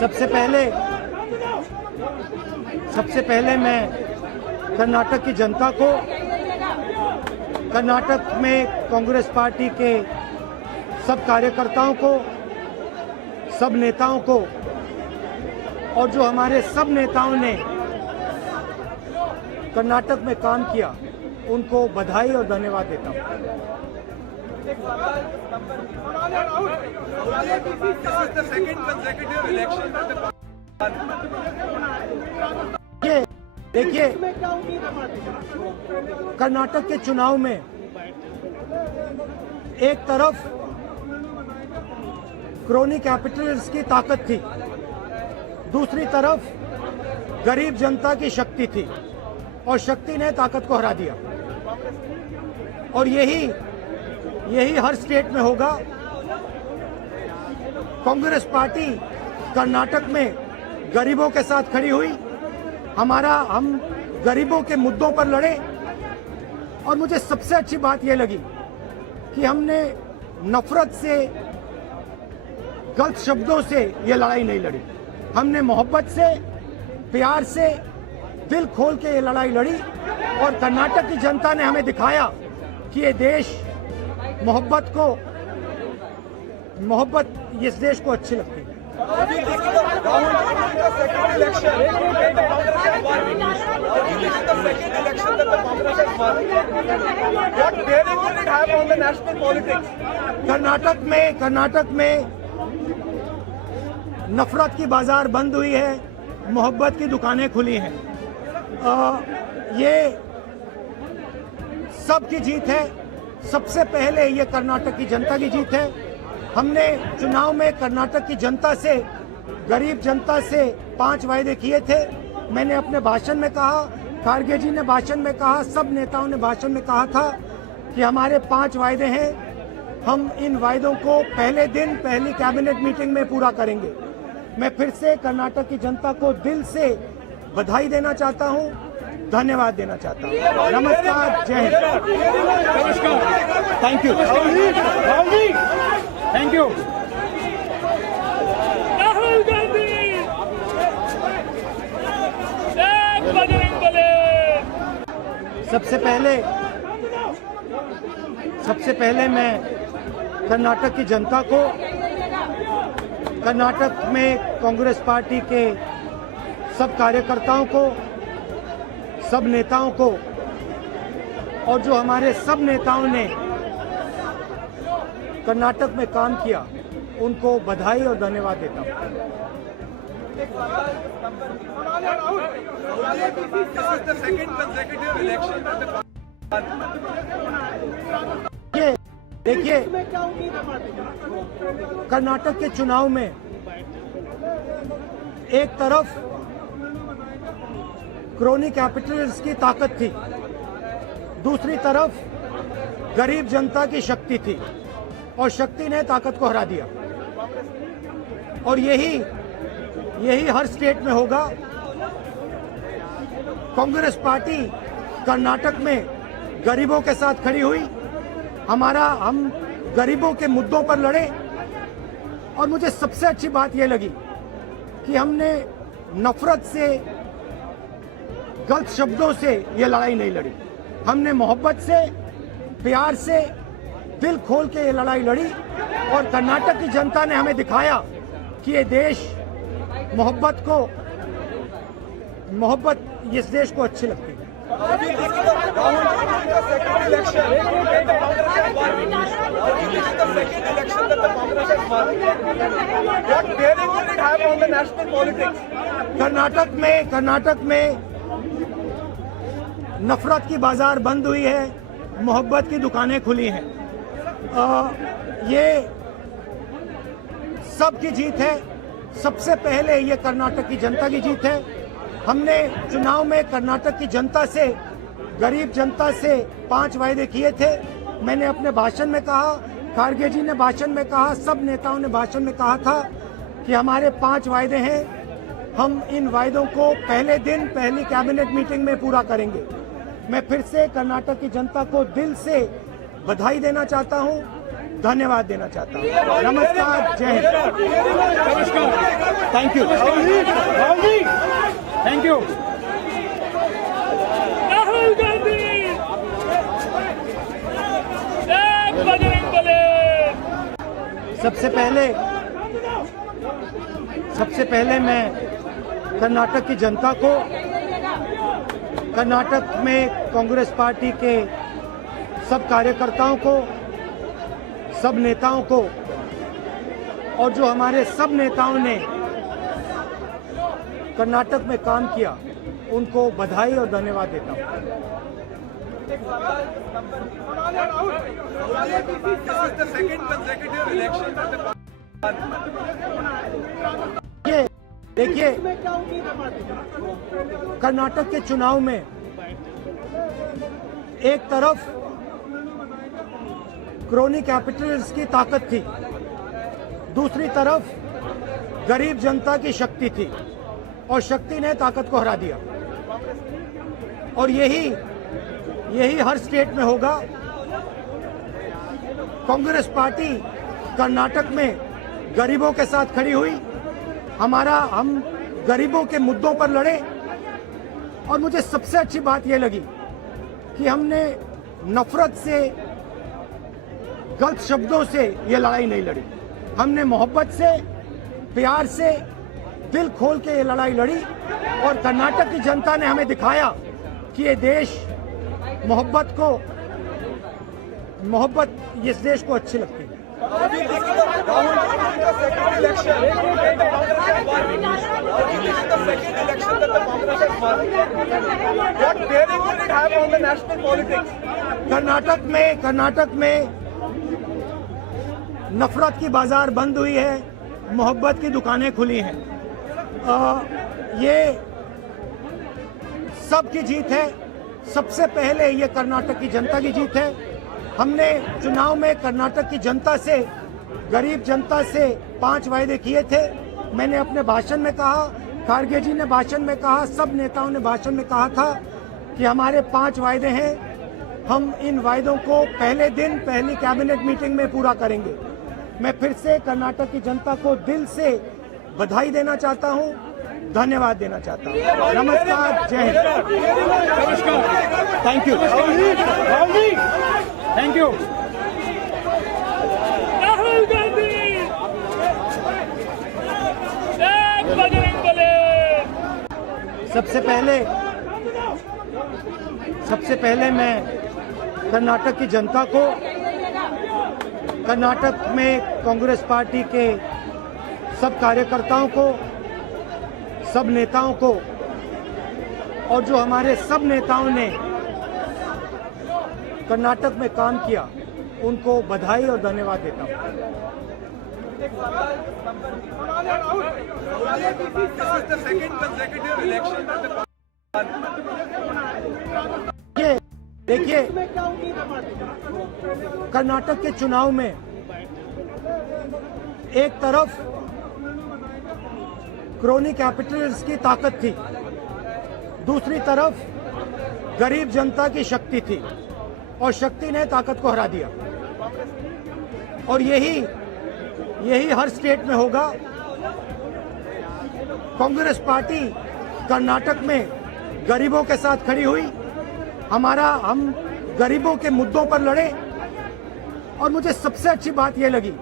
सबसे पहले मैं कर्नाटक की जनता को, कर्नाटक में कांग्रेस पार्टी के सब कार्यकर्ताओं को, सब नेताओं को और जो हमारे सब नेताओं ने कर्नाटक में काम किया उनको बधाई और धन्यवाद देता हूं। देखिए, कर्नाटक के चुनाव में एक तरफ क्रोनी कैपिटलिस्ट की ताकत थी, दूसरी तरफ गरीब जनता की शक्ति थी और शक्ति ने ताकत को हरा दिया। और यही हर स्टेट में होगा। कांग्रेस पार्टी कर्नाटक में गरीबों के साथ खड़ी हुई, हम गरीबों के मुद्दों पर लड़े। और मुझे सबसे अच्छी बात यह लगी कि हमने नफरत से, गलत शब्दों से ये लड़ाई नहीं लड़ी। हमने मोहब्बत से, प्यार से, दिल खोल के ये लड़ाई लड़ी। और कर्नाटक की जनता ने हमें दिखाया कि ये देश मोहब्बत इस देश को अच्छी लगती है। कर्नाटक में नफरत की बाजार बंद हुई है, मोहब्बत की दुकानें खुली हैं। ये सबकी जीत है। सबसे पहले ये कर्नाटक की जनता की जीत है। हमने चुनाव में कर्नाटक की जनता से, गरीब जनता से 5 वायदे किए थे। मैंने अपने भाषण में कहा, खारगे जी ने भाषण में कहा, सब नेताओं ने भाषण में कहा था कि हमारे 5 वायदे हैं। हम इन वायदों को पहले दिन पहली कैबिनेट मीटिंग में पूरा करेंगे। मैं फिर से कर्नाटक की जनता को दिल से बधाई देना चाहता हूं, धन्यवाद देना चाहता हूं। नमस्कार, जय हिंद। Thank you. Thank you. Rahul Gandhi Bajrang Bali. सबसे पहले मैं कर्नाटक की जनता को, कर्नाटक में कांग्रेस पार्टी के सब कार्यकर्ताओं को, सब नेताओं को और जो हमारे सब नेताओं ने कर्नाटक में काम किया उनको बधाई और धन्यवाद देता हूं। देखिए, कर्नाटक के चुनाव में एक तरफ क्रोनी कैपिटलिस्ट की ताकत थी, दूसरी तरफ गरीब जनता की शक्ति थी और शक्ति ने ताकत को हरा दिया। और यही हर स्टेट में होगा। कांग्रेस पार्टी कर्नाटक में गरीबों के साथ खड़ी हुई, हम गरीबों के मुद्दों पर लड़े। और मुझे सबसे अच्छी बात यह लगी कि हमने नफरत से, गलत शब्दों से ये लड़ाई नहीं लड़ी। हमने मोहब्बत से, प्यार से, दिल खोल के ये लड़ाई लड़ी। और कर्नाटक की जनता ने हमें दिखाया कि ये देश मोहब्बत इस देश को अच्छी लगती है। कर्नाटक में नफरत की बाजार बंद हुई है, मोहब्बत की दुकानें खुली हैं। ये सबकी जीत है। सबसे पहले ये कर्नाटक की जनता की जीत है। हमने चुनाव में कर्नाटक की जनता से, गरीब जनता से 5 वायदे किए थे। मैंने अपने भाषण में कहा, खारगे जी ने भाषण में कहा, सब नेताओं ने भाषण में कहा था कि हमारे 5 वायदे हैं। हम इन वायदों को पहले दिन पहली कैबिनेट मीटिंग में पूरा करेंगे। मैं फिर से कर्नाटक की जनता को दिल से बधाई देना चाहता हूं, धन्यवाद देना चाहता हूं। नमस्कार, जय हिंद। Thank you thank you. Rahul Gandhi जय बजरंग बली। सबसे पहले मैं कर्नाटक की जनता को, कर्नाटक में कांग्रेस पार्टी के सब कार्यकर्ताओं को, सब नेताओं को और जो हमारे सब नेताओं ने कर्नाटक में काम किया उनको बधाई और धन्यवाद देता हूं। ये देखिए, कर्नाटक के चुनाव में एक तरफ क्रोनी कैपिटल्स की ताकत थी, दूसरी तरफ गरीब जनता की शक्ति थी और शक्ति ने ताकत को हरा दिया। और यही हर स्टेट में होगा। कांग्रेस पार्टी कर्नाटक में गरीबों के साथ खड़ी हुई, हम गरीबों के मुद्दों पर लड़े। और मुझे सबसे अच्छी बात यह लगी कि हमने नफरत से, गलत शब्दों से ये लड़ाई नहीं लड़ी। हमने मोहब्बत से, प्यार से, दिल खोल के ये लड़ाई लड़ी। और कर्नाटक की जनता ने हमें दिखाया कि ये देश मोहब्बत इस देश को अच्छी लगती है। कर्नाटक में नफरत की बाजार बंद हुई है, मोहब्बत की दुकानें खुली हैं। ये सबकी जीत है। सबसे पहले ये कर्नाटक की जनता की जीत है। हमने चुनाव में कर्नाटक की जनता से, गरीब जनता से 5 वायदे किए थे। मैंने अपने भाषण में कहा, खारगे जी ने भाषण में कहा, सब नेताओं ने भाषण में कहा था कि हमारे 5 वायदे हैं। हम इन वायदों को पहले दिन पहली कैबिनेट मीटिंग में पूरा करेंगे। मैं फिर से कर्नाटक की जनता को दिल से बधाई देना चाहता हूं, धन्यवाद देना चाहता हूं। नमस्कार, जय हिंद। Thank you thank you. Rahul Gandhi जय बजरंग बली। सबसे पहले मैं कर्नाटक की जनता को, कर्नाटक में कांग्रेस पार्टी के सब कार्यकर्ताओं को, सब नेताओं को और जो हमारे सब नेताओं ने कर्नाटक में काम किया उनको बधाई और धन्यवाद देता हूं। ये देखिए, कर्नाटक के चुनाव में एक तरफ क्रोनी कैपिटल्स की ताकत थी, दूसरी तरफ गरीब जनता की शक्ति थी और शक्ति ने ताकत को हरा दिया। और यही हर स्टेट में होगा। कांग्रेस पार्टी कर्नाटक में गरीबों के साथ खड़ी हुई, हम गरीबों के मुद्दों पर लड़े। और मुझे सबसे अच्छी बात यह लगी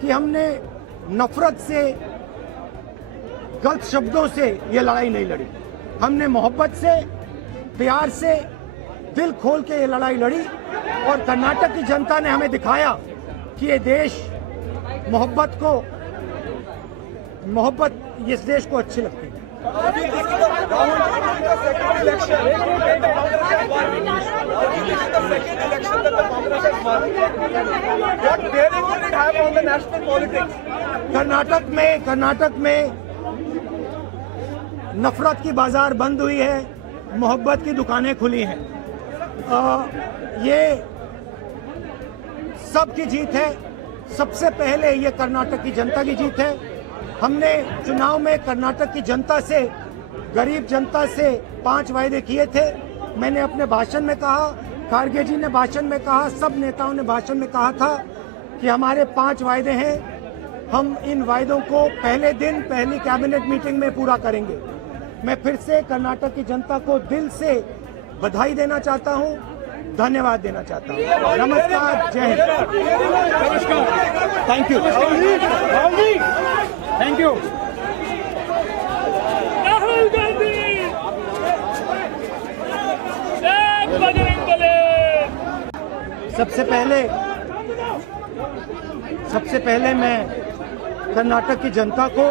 कि हमने नफरत से, गलत शब्दों से ये लड़ाई नहीं लड़ी। हमने मोहब्बत से, प्यार से, दिल खोल के ये लड़ाई लड़ी। और कर्नाटक की जनता ने हमें दिखाया कि ये देश मोहब्बत इस देश को अच्छी लगती है। कर्नाटक में नफरत की बाजार बंद हुई है, मोहब्बत की दुकानें खुली हैं। ये सबकी जीत है। सबसे पहले ये कर्नाटक की जनता की जीत है। हमने चुनाव में कर्नाटक की जनता से, गरीब जनता से 5 वायदे किए थे। मैंने अपने भाषण में कहा, खारगे जी ने भाषण में कहा, सब नेताओं ने भाषण में कहा था कि हमारे 5 वायदे हैं। हम इन वायदों को पहले दिन पहली कैबिनेट मीटिंग में पूरा करेंगे। मैं फिर से कर्नाटक की जनता को दिल से बधाई देना चाहता हूं, धन्यवाद देना चाहता हूं। नमस्कार, जय हिंद। Thank you, thank you. Rahul Gandhi जय बजरंग बली। सबसे पहले मैं कर्नाटक की जनता को